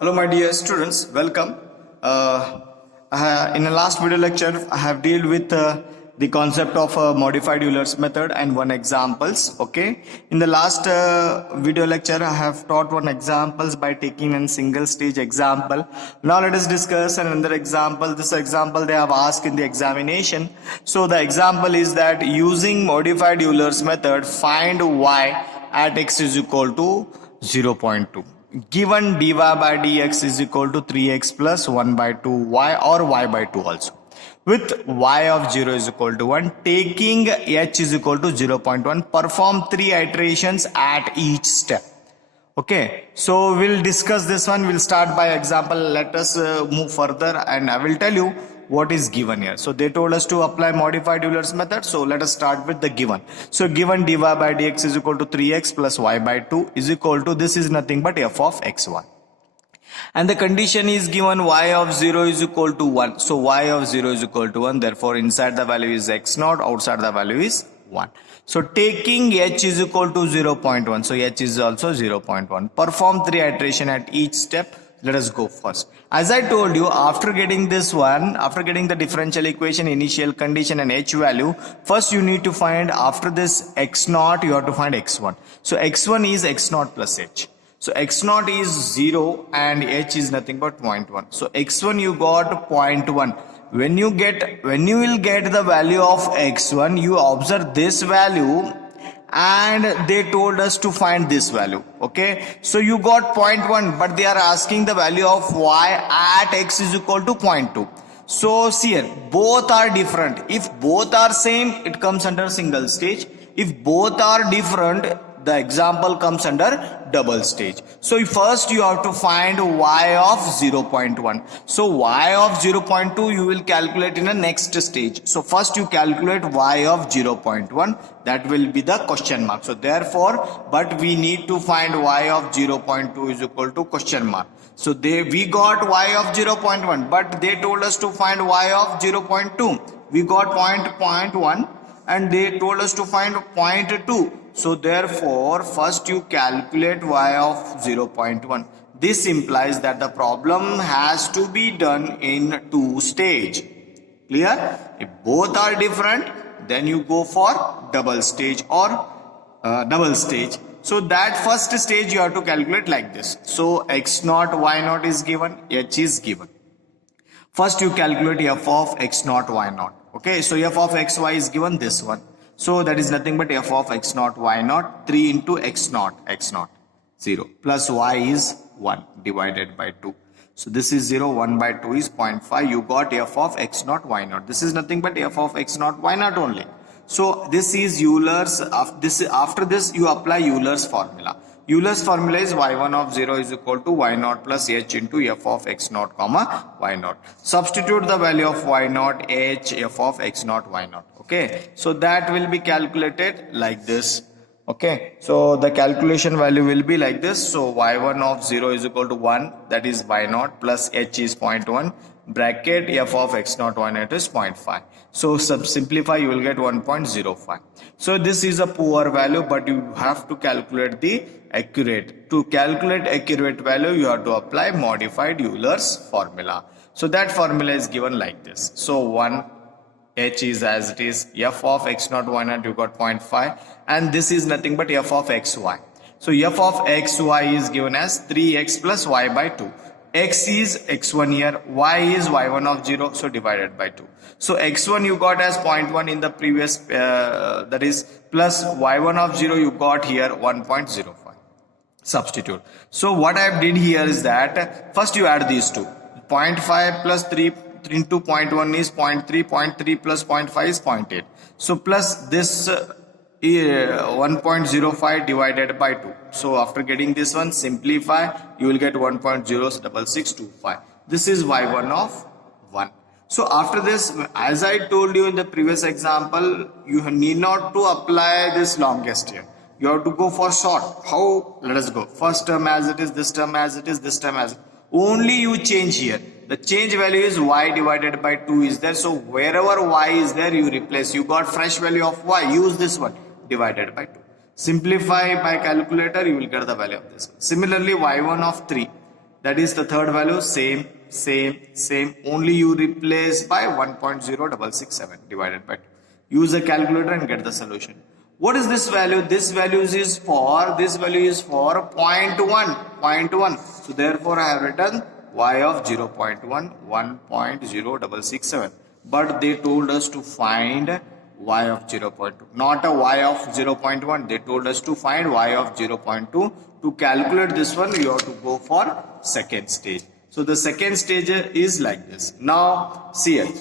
Hello my dear students, welcome. In the last video lecture I have dealt with the concept of modified Euler's method and one examples. Okay, in the last video lecture I have taught one examples by taking a single stage example. Now let us discuss another example. This example they have asked in the examination. So the example is that using modified Euler's method, find y at x is equal to 0.2. Given dy by dx is equal to 3x plus 1 by 2 y or y by 2 also. With y of 0 is equal to 1, taking h is equal to 0.1, perform 3 iterations at each step. Okay, so we'll discuss this one. We'll start by example. Let us move further and I will tell you what is given here. So they told us to apply modified Euler's method. So let us start with the given. So given dy by dx is equal to 3x plus y by 2 is equal to, this is nothing but f of xy. And the condition is given y of 0 is equal to 1. So y of 0 is equal to 1. Therefore inside the value is x naught, outside the value is 1. So taking h is equal to 0.1. So h is also 0.1. Perform 3 iteration at each step. Let us go first. As I told you, after getting this one, after getting the differential equation, initial condition and h value, first you need to find, after this x naught, you have to find x1. So x1 is x naught plus h. So x naught is 0 and h is nothing but 0.1. So x1 you got 0.1. When you will get the value of x1, you observe this value and they told us to find this value. Okay, so you got 0.1, but they are asking the value of y at x is equal to 0.2. So see here, both are different. If both are same, it comes under single stage. If both are different, the example comes under double stage. So first you have to find y of 0.1. So y of 0.2 you will calculate in the next stage. So first you calculate y of 0.1. That will be the question mark. So therefore, but we need to find y of 0.2 is equal to question mark. So we got y of 0.1, but they told us to find y of 0.2. We got 0.1 and they told us to find 0.2. So therefore, first you calculate y of 0.1. This implies that the problem has to be done in 2 stages. Clear? If both are different, then you go for double stage or double stage. So that first stage you have to calculate like this. So x naught, y naught is given, h is given. First you calculate f of x naught, y naught. Okay, so f of xy is given this one. So that is nothing but f of x naught, y naught, 3 into x naught, 0, plus y is 1 divided by 2. So this is 0, 1 by 2 is 0.5. You got f of x naught, y naught. This is nothing but f of x naught, y naught only. So this is Euler's, after this you apply Euler's formula. Euler's formula is y1 of 0 is equal to y naught plus h into f of x naught comma y naught. Substitute the value of y naught, h, f of x naught, y naught. Okay, so that will be calculated like this. Okay, so the calculation value will be like this. So y1 of 0 is equal to 1, that is y naught, plus h is 0.1, bracket f of x naught, y naught is 0.5. So simplify, you will get 1.05. So this is a poor value, but you have to calculate the accurate. To calculate accurate value, you have to apply modified Euler's formula. So that formula is given like this. So 1, h is as it is, f of x naught, y naught, you got 0.5, and this is nothing but f of xy. So f of xy is given as 3x plus y by 2. X is x1 here, y is y1 of 0, so divided by 2. So x1 you got as 0.1 in the previous, that is plus y1 of 0 you got here 1.05. Substitute. So what I did here is that first you add these two. 0.5 plus 3 into 0.1 is 0.3, 0.3 plus 0.5 is 0.8. So plus this 1.05 divided by 2. So after getting this one, simplify, you will get 1.06625. This is y1 of 1. So after this, as I told you in the previous example, you need not to apply this longest here. You have to go for short. How? Let us go. First term as it is, this term as it is, this term as it is. Only you change here. The change value is y divided by 2 is there. So wherever y is there, you replace. You got fresh value of y. Use this one divided by 2. Simplify by calculator, you will get the value of this. Similarly, y1 of 3. That is the third value, same. Only you replace by 1.0667 divided by 2. Use a calculator and get the solution. What is this value? This value is for 0.1. So therefore I have written y of 0.1, 1.0667. But they told us to find y of 0.2, not a y of 0.1. They told us to find y of 0.2. To calculate this one, you have to go for second stage. So the second stage is like this. Now see it.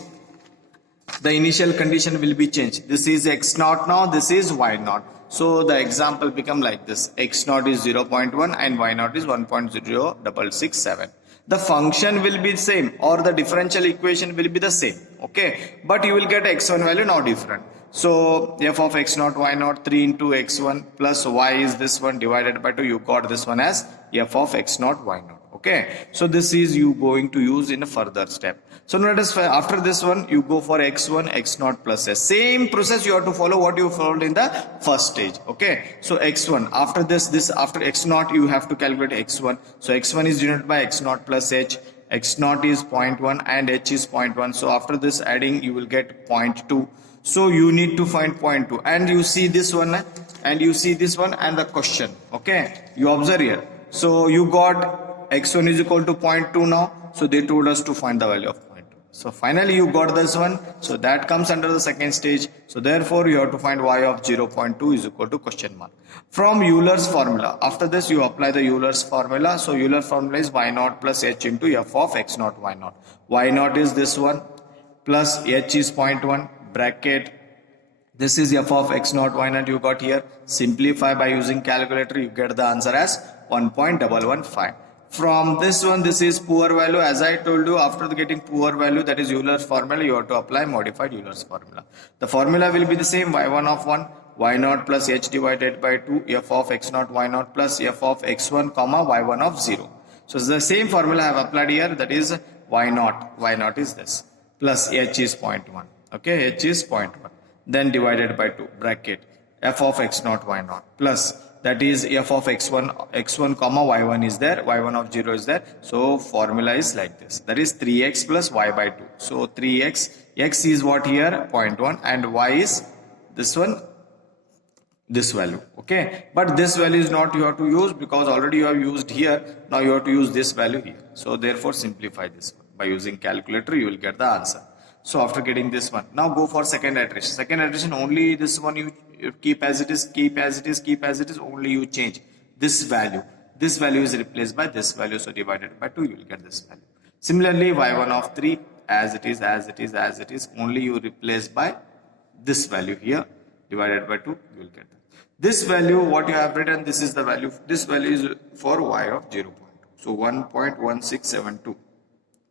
The initial condition will be changed. This is x naught now, this is y naught. So the example become like this. X naught is 0.1 and y naught is 1.0667. The function will be same, or the differential equation will be the same. Okay, but you will get x1 value now different. So f of x naught y naught 3 into x1 plus y is this one divided by 2. You got this one as f of x naught y naught. Okay, so this is you going to use in a further step. So notice after this one you go for x1 x naught plus s. Same process you have to follow what you followed in the first stage. Okay, so x1 after this after x naught you have to calculate x1. So x1 is denoted by x naught plus h. X naught is 0.1 and h is 0.1. So after this adding you will get 0.2. So you need to find 0.2, and you see this one and you see this one and the question. Okay, you observe here. So you got x1 is equal to 0.2 now. So they told us to find the value of 0.2. So finally you got this one. So that comes under the second stage. So therefore you have to find y of 0.2 is equal to question mark. From Euler's formula. After this you apply the Euler's formula. So Euler formula is y naught plus h into f of x naught y naught. Y naught is this one plus h is 0.1 bracket. This is f of x naught y naught you got here. Simplify by using calculator, you get the answer as 1.115. From this one, this is poor value. As I told you, after getting poor value, that is Euler's formula, you have to apply modified Euler's formula. The formula will be the same, y1 of 1, y naught plus h divided by 2, f of x naught y naught plus f of x1 comma y1 of 0. So it's the same formula I have applied here, that is y naught is this, plus h is 0.1. Okay, h is 0.1. Then divided by 2, bracket, f of x naught y naught plus, that is f of x1 comma y1 is there, y1 of 0 is there. So formula is like this, that is 3x plus y by 2. So 3x, x is what here, 0.1, and y is this one, this value. Okay, but this value is not you have to use because already you have used here. Now you have to use this value here. So therefore simplify this one. By using calculator you will get the answer. So after getting this one, now go for second iteration. Second iteration, only this one you keep as it is, only you change this value. This value is replaced by this value, so divided by 2 you will get this value. Similarly, y1 of 3 as it is, only you replace by this value here, divided by 2 you will get that. This value what you have written, this is the value, this value is for y of 0.2, so 1.1672.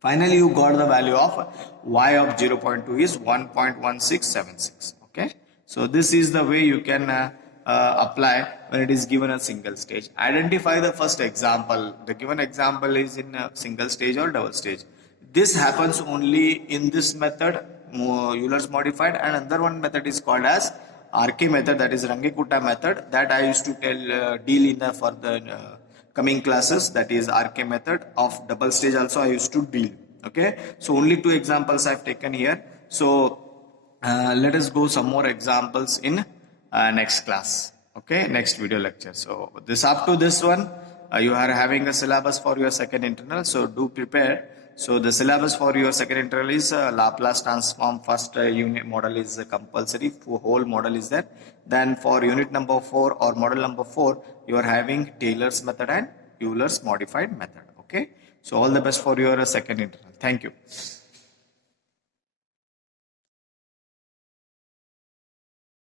Finally, you got the value of y of 0.2 is 1.1676. Okay, so this is the way you can apply when it is given a single stage. Identify the first example. The given example is in a single stage or double stage. This happens only in this method, Euler's modified, and another one method is called as RK method, that is Rangekutta method, that I used to deal in the further coming classes, that is RK method. Of double stage also I used to deal. Okay, so only 2 examples I have taken here. So let us go some more examples in next class. Okay, next video lecture. So this up to this one, you are having a syllabus for your second internal, so do prepare. So the syllabus for your second internal is Laplace transform. First unit model is compulsory, whole model is there. Then for unit number 4 or model number 4, you are having Taylor's method and Euler's modified method. Okay, so all the best for your second internal. Thank you.